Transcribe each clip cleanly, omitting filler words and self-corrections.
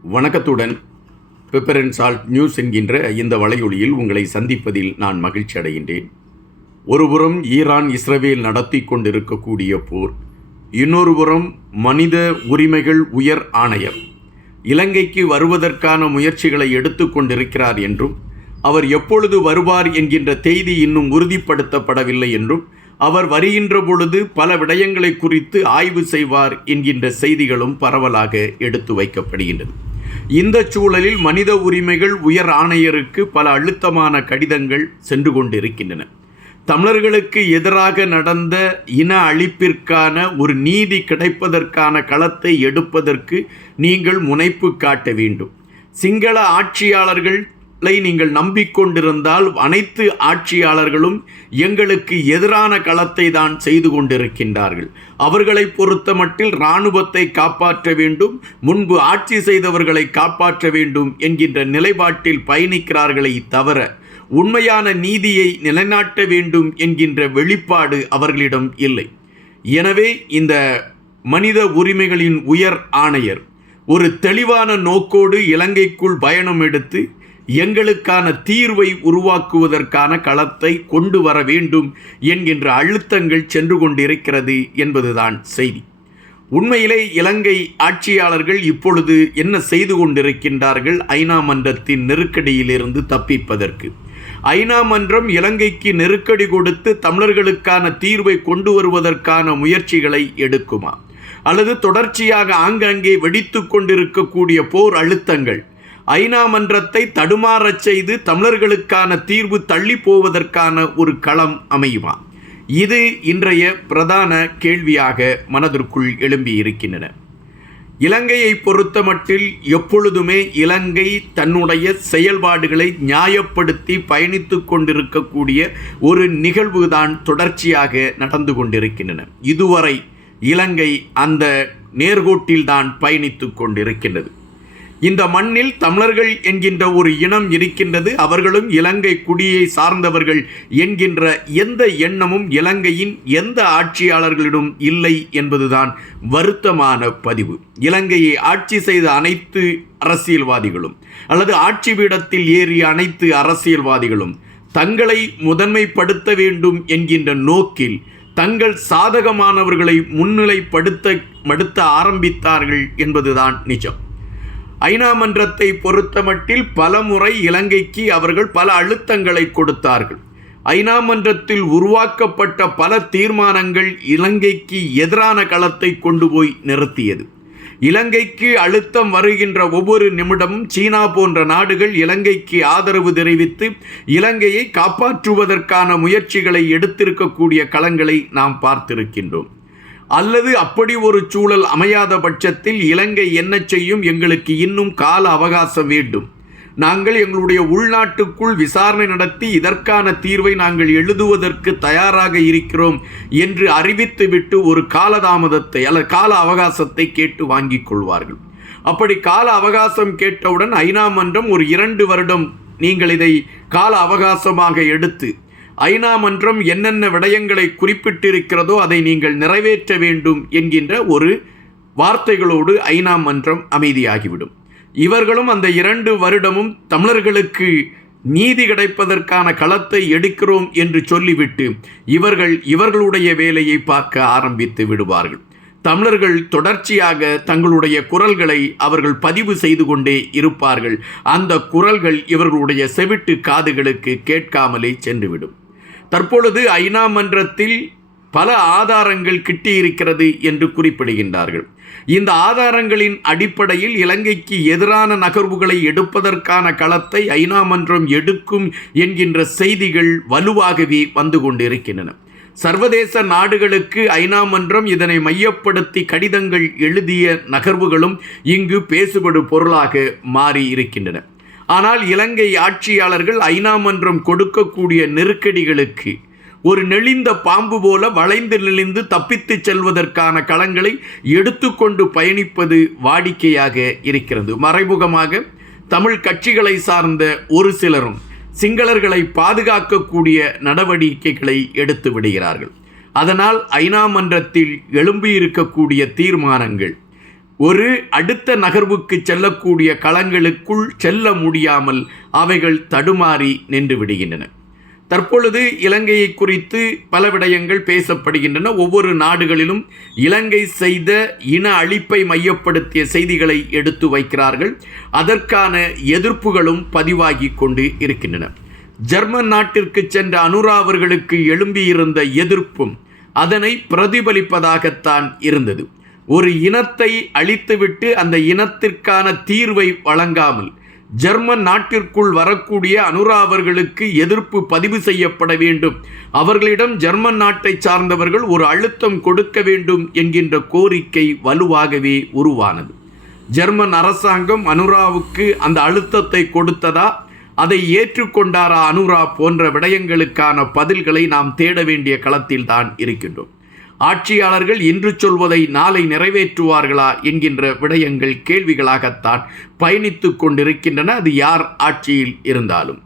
வணக்கத்துடன் pepper and salt news என்கின்ற இந்த வலையொலியில் உங்களை சந்திப்பதில் நான் மகிழ்ச்சி அடைகின்றேன். ஒருபுறம் ஈரான் இஸ்ரேல் நடத்தி கொண்டிருக்கக்கூடிய போர், இன்னொரு புறம் மனித உரிமைகள் உயர் ஆணையர் இலங்கைக்கு வருவதற்கான முயற்சிகளை எடுத்து கொண்டிருக்கிறார் என்றும், அவர் எப்பொழுது வருவார் என்கின்ற செய்தி இன்னும் உறுதிப்படுத்தப்படவில்லை என்றும், அவர் வருகின்ற பொழுது பல விடயங்களை குறித்து ஆய்வு செய்வார் என்கின்ற செய்திகளும் பரவலாக எடுத்து வைக்கப்படுகின்றது. இந்த சூழலில் மனித உரிமைகள் உயர் ஆணையருக்கு பல அழுத்தமான கடிதங்கள் சென்று கொண்டிருக்கின்றன. தமிழர்களுக்கு எதிராக நடந்த இன அழிப்பிற்கான ஒரு நீதி கிடைப்பதற்கான களத்தை எடுப்பதற்கு நீங்கள் முனைப்பு காட்ட வேண்டும். சிங்கள ஆட்சியாளர்களை நீங்கள் நம்பிக்கொண்டிருந்தால் அனைத்து ஆட்சியாளர்களும் எங்களுக்கு எதிரான களத்தை தான் செய்து கொண்டிருக்கின்றார்கள். அவர்களை பொறுத்த மட்டில் இராணுவத்தை காப்பாற்ற வேண்டும், முன்பு ஆட்சி செய்தவர்களை காப்பாற்ற வேண்டும் என்கின்ற நிலைப்பாட்டில் பயணிக்கிறார்களே தவிர உண்மையான நீதியை நிலைநாட்ட வேண்டும் என்கின்ற வெளிப்பாடு அவர்களிடம் இல்லை. எனவே இந்த மனித உரிமைகளின் உயர் ஆணையர் ஒரு தெளிவான நோக்கோடு இலங்கைக்குள் பயணம் எடுத்து எங்களுக்கான தீர்வை உருவாக்குவதற்கான களத்தை கொண்டு வர வேண்டும் என்கின்ற அழுத்தங்கள் சென்று கொண்டிருக்கிறது என்பதுதான் செய்தி. உண்மையிலே இலங்கை ஆட்சியாளர்கள் இப்பொழுது என்ன செய்து கொண்டிருக்கின்றார்கள்? ஐநா மன்றத்தின் நெருக்கடியிலிருந்து தப்பிப்பதற்கு ஐநா மன்றம் இலங்கைக்கு நெருக்கடி கொடுத்து தமிழர்களுக்கான தீர்வை கொண்டு வருவதற்கான முயற்சிகளை எடுக்குமா, அல்லது தொடர்ச்சியாக ஆங்காங்கே வெடித்து கொண்டிருக்கக்கூடிய போர் அழுத்தங்கள் ஐநா மன்றத்தை தடுமாறச் செய்து தமிழர்களுக்கான தீர்வு தள்ளி போவதற்கான ஒரு களம் அமையுமா? இது இன்றைய பிரதான கேள்வியாக மனதிற்குள் எழும்பியிருக்கின்றன. இலங்கையை பொறுத்தமட்டில் எப்பொழுதுமே இலங்கை தன்னுடைய செயல்பாடுகளை நியாயப்படுத்தி பயணித்து கொண்டிருக்கக்கூடிய ஒரு நிகழ்வுதான் தொடர்ச்சியாக நடந்து கொண்டிருக்கின்றன. இதுவரை இலங்கை அந்த நேர்கோட்டில்தான் பயணித்து கொண்டிருக்கின்றது. இந்த மண்ணில் தமிழர்கள் என்கின்ற ஒரு இனம் இருக்கின்றது, அவர்களும் இலங்கை குடியை சார்ந்தவர்கள் என்கின்ற எந்த எண்ணமும் இலங்கையின் எந்த ஆட்சியாளர்களிடம் இல்லை என்பதுதான் வருத்தமான பதிவு. இலங்கையை ஆட்சி செய்த அனைத்து அரசியல்வாதிகளும் அல்லது ஆட்சி பீடத்தில் ஏறிய அனைத்து அரசியல்வாதிகளும் தங்களை முதன்மைப்படுத்த வேண்டும் என்கின்ற நோக்கில் தங்கள் சாதகமானவர்களை முன்னிலைப்படுத்த ஆரம்பித்தார்கள் என்பதுதான் நிஜம். ஐநா மன்றத்தை பொறுத்தமட்டில் பல முறை இலங்கைக்கு அவர்கள் பல அழுத்தங்களை கொடுத்தார்கள். ஐநா மன்றத்தில் உருவாக்கப்பட்ட பல தீர்மானங்கள் இலங்கைக்கு எதிரான களத்தை கொண்டு போய் நிறுத்தியது. இலங்கைக்கு அழுத்தம் வருகின்ற ஒவ்வொரு நிமிடமும் சீனா போன்ற நாடுகள் இலங்கைக்கு ஆதரவு தெரிவித்து இலங்கையை காப்பாற்றுவதற்கான முயற்சிகளை எடுத்திருக்கக்கூடிய களங்களை நாம் பார்த்திருக்கின்றோம். அல்லது அப்படி ஒரு சூழல் அமையாத பட்சத்தில் இலங்கை என்ன செய்யும்? எங்களுக்கு இன்னும் கால அவகாசம் வேண்டும், நாங்கள் எங்களுடைய உள்நாட்டுக்குள் விசாரணை நடத்தி இதற்கான தீர்வை நாங்கள் எழுதுவதற்கு தயாராக இருக்கிறோம் என்று அறிவித்துவிட்டு ஒரு காலதாமதத்தை அல்லது கால அவகாசத்தை கேட்டு வாங்கிக் கொள்வார்கள். அப்படி கால அவகாசம் கேட்டவுடன் ஐநா மன்றம் ஒரு 2 வருடம் நீங்கள் இதை கால அவகாசமாக எடுத்து ஐநா மன்றம் என்னென்ன விடயங்களை குறிப்பிட்டிருக்கிறதோ அதை நீங்கள் நிறைவேற்ற வேண்டும் என்கின்ற ஒரு வார்த்தைகளோடு ஐநா மன்றம் அமைதியாகிவிடும். இவர்களும் அந்த 2 வருடமும் தமிழர்களுக்கு நீதி கிடைப்பதற்கான களத்தை எடுக்கிறோம் என்று சொல்லிவிட்டு இவர்களுடைய வேலையை பார்க்க ஆரம்பித்து விடுவார்கள். தமிழர்கள் தொடர்ச்சியாக தங்களுடைய குரல்களை அவர்கள் பதிவு செய்து கொண்டே இருப்பார்கள். அந்த குரல்கள் இவர்களுடைய செவிட்டு காதுகளுக்கு கேட்காமலே சென்றுவிடும். தற்பொழுது ஐநா மன்றத்தில் பல ஆதாரங்கள் கிட்டியிருக்கிறது என்று குறிப்பிடுகின்றார்கள். இந்த ஆதாரங்களின் அடிப்படையில் இலங்கைக்கு எதிரான நகர்வுகளை எடுப்பதற்கான களத்தை ஐநா மன்றம் எடுக்கும் என்கின்ற செய்திகள் வலுவாகவே வந்து கொண்டிருக்கின்றன. சர்வதேச நாடுகளுக்கு ஐநா மன்றம் இதனை மையப்படுத்தி கடிதங்கள் எழுதிய நகர்வுகளும் இங்கு பேசுபடு பொருளாக மாறி இருக்கின்றன. ஆனால் இலங்கை ஆட்சியாளர்கள் ஐநா மன்றம் கொடுக்கக்கூடிய நெருக்கடிகளுக்கு ஒரு நெளிந்த பாம்பு போல வளைந்து நெளிந்து தப்பித்து செல்வதற்கான களங்களை எடுத்துக்கொண்டு பயணிப்பது வாடிக்கையாக இருக்கிறது. மறைமுகமாக தமிழ் கட்சிகளை சார்ந்த ஒரு சிலரும் சிங்களர்களை பாதுகாக்கக்கூடிய நடவடிக்கைகளை எடுத்து விடுகிறார்கள். அதனால் ஐநா மன்றத்தில் எழும்பியிருக்கக்கூடிய தீர்மானங்கள் ஒரு அடுத்த நகர்வுக்கு செல்லக்கூடிய களங்களுக்குள் செல்ல முடியாமல் அவைகள் தடுமாறி நின்று விடுகின்றன. தற்பொழுது இலங்கையை குறித்து பல விடயங்கள் பேசப்படுகின்றன. ஒவ்வொரு நாடுகளிலும் இலங்கை செய்த இன அழிப்பை மையப்படுத்திய செய்திகளை எடுத்து வைக்கிறார்கள். அதற்கான எதிர்ப்புகளும் பதிவாகி கொண்டு இருக்கின்றன. ஜெர்மன் நாட்டிற்கு சென்ற அனுரா அவர்களுக்கு எழும்பியிருந்த எதிர்ப்பும் அதனை பிரதிபலிப்பதாகத்தான் இருந்தது. ஒரு இனத்தை அழித்துவிட்டு அந்த இனத்திற்கான தீர்வை வழங்காமல் ஜெர்மன் நாட்டிற்குள் வரக்கூடிய அனுரா அவர்களுக்கு எதிர்ப்பு பதிவு செய்யப்பட வேண்டும், அவர்களிடம் ஜெர்மன் நாட்டை சார்ந்தவர்கள் ஒரு அழுத்தம் கொடுக்க வேண்டும் என்கின்ற கோரிக்கை வலுவாகவே உருவானது. ஜெர்மன் அரசாங்கம் அனுராவுக்கு அந்த அழுத்தத்தை கொடுத்ததா, அதை ஏற்றுக்கொண்டாரா அனுரா போன்ற விடயங்களுக்கான பதில்களை நாம் தேட வேண்டிய களத்தில் தான் இருக்கின்றோம். ஆட்சியாளர்கள் இன்று சொல்வதை நாளை நிறைவேற்றுவார்களா என்கின்ற விடயங்கள் கேள்விகளாகத்தான் பயணித்து கொண்டிருக்கின்றன, அது யார் ஆட்சியில் இருந்தாலும்.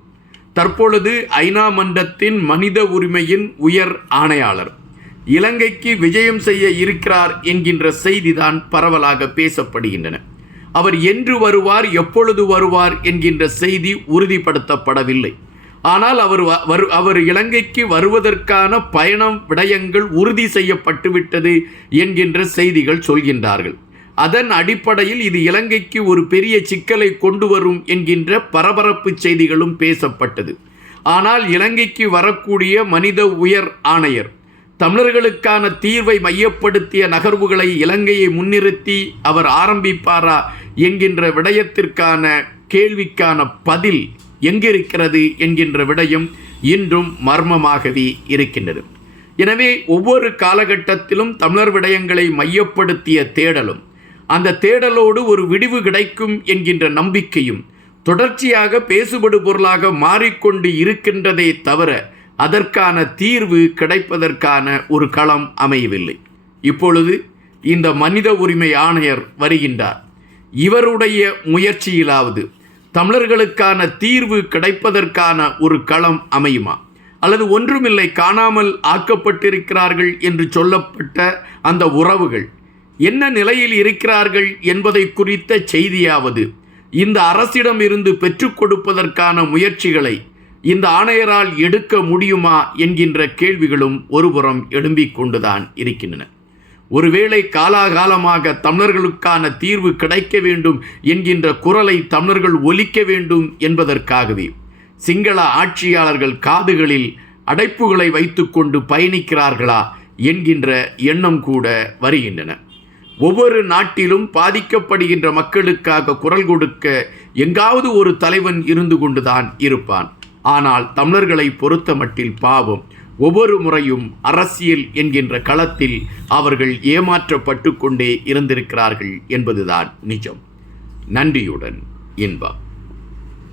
தற்பொழுது ஐநா மன்றத்தின் மனித உரிமையின் உயர் ஆணையாளர் இலங்கைக்கு விஜயம் செய்ய இருக்கிறார் என்கின்ற செய்திதான் பரவலாக பேசப்படுகின்றன. அவர் என்று வருவார், எப்பொழுது வருவார் என்கின்ற செய்தி உறுதிப்படுத்தப்படவில்லை. ஆனால் அவர் இலங்கைக்கு வருவதற்கான பயணம் விடயங்கள் உறுதி செய்யப்பட்டுவிட்டது என்கின்ற செய்திகள் சொல்கின்றார்கள். அதன் அடிப்படையில் இது இலங்கைக்கு ஒரு பெரிய சிக்கலை கொண்டு வரும் என்கின்ற பரபரப்பு செய்திகளும் பேசப்பட்டது. ஆனால் இலங்கைக்கு வரக்கூடிய மனித உயர் ஆணையர் தமிழர்களுக்கான தீர்வை மையப்படுத்திய நகர்வுகளை இலங்கையை முன்னிறுத்தி அவர் ஆரம்பிப்பாரா என்கின்ற விடயத்திற்கான கேள்விக்கான பதில் எங்கிருக்கிறது என்கின்ற விடயம் இன்றும் மர்மமாகவே இருக்கின்றது. எனவே ஒவ்வொரு காலகட்டத்திலும் தமிழர் விடயங்களை மையப்படுத்திய தேடலும், அந்த தேடலோடு ஒரு விடிவு கிடைக்கும் என்கின்ற நம்பிக்கையும் தொடர்ச்சியாக பேசுபடு பொருளாக மாறிக்கொண்டு இருக்கின்றதே தவிர அதற்கான தீர்வு கிடைப்பதற்கான ஒரு களம் அமையவில்லை. இப்பொழுது இந்த மனித உரிமை ஆணையர் வருகின்றார். இவருடைய முயற்சியிலாவது தமிழர்களுக்கான தீர்வு கிடைப்பதற்கான ஒரு களம் அமையுமா, அல்லது ஒன்றுமில்லை, காணாமல் ஆக்கப்பட்டிருக்கிறார்கள் என்று சொல்லப்பட்ட அந்த உறவுகள் என்ன நிலையில் இருக்கிறார்கள் என்பதை குறித்த செய்தியாவது இந்த அரசிடம் இருந்து பெற்றுக் கொடுப்பதற்கான முயற்சிகளை இந்த ஆணையரால் எடுக்க முடியுமா என்கின்ற கேள்விகளும் ஒருபுறம் எழும்பிக் கொண்டுதான் இருக்கின்றன. ஒருவேளை காலாகாலமாக தமிழர்களுக்கான தீர்வு கிடைக்க வேண்டும் என்கின்ற குரலை தமிழர்கள் ஒலிக்க வேண்டும் என்பதற்காகவே சிங்கள ஆட்சியாளர்கள் காதுகளில் அடைப்புகளை வைத்துக்கொண்டு பயணிக்கிறார்களா என்கின்ற எண்ணம் கூட வருகின்றன. ஒவ்வொரு நாட்டிலும் பாதிக்கப்படுகின்ற மக்களுக்காக குரல் கொடுக்க எங்காவது ஒரு தலைவன் இருந்து கொண்டுதான் இருப்பான். ஆனால் தமிழர்களை பொறுத்த மட்டில் பாவம், ஒவ்வொரு முறையும் அரசியல் என்கின்ற களத்தில் அவர்கள் ஏமாற்றப்பட்டு கொண்டே இருந்திருக்கிறார்கள் என்பதுதான் நிஜம். நன்றியுடன் இன்பா.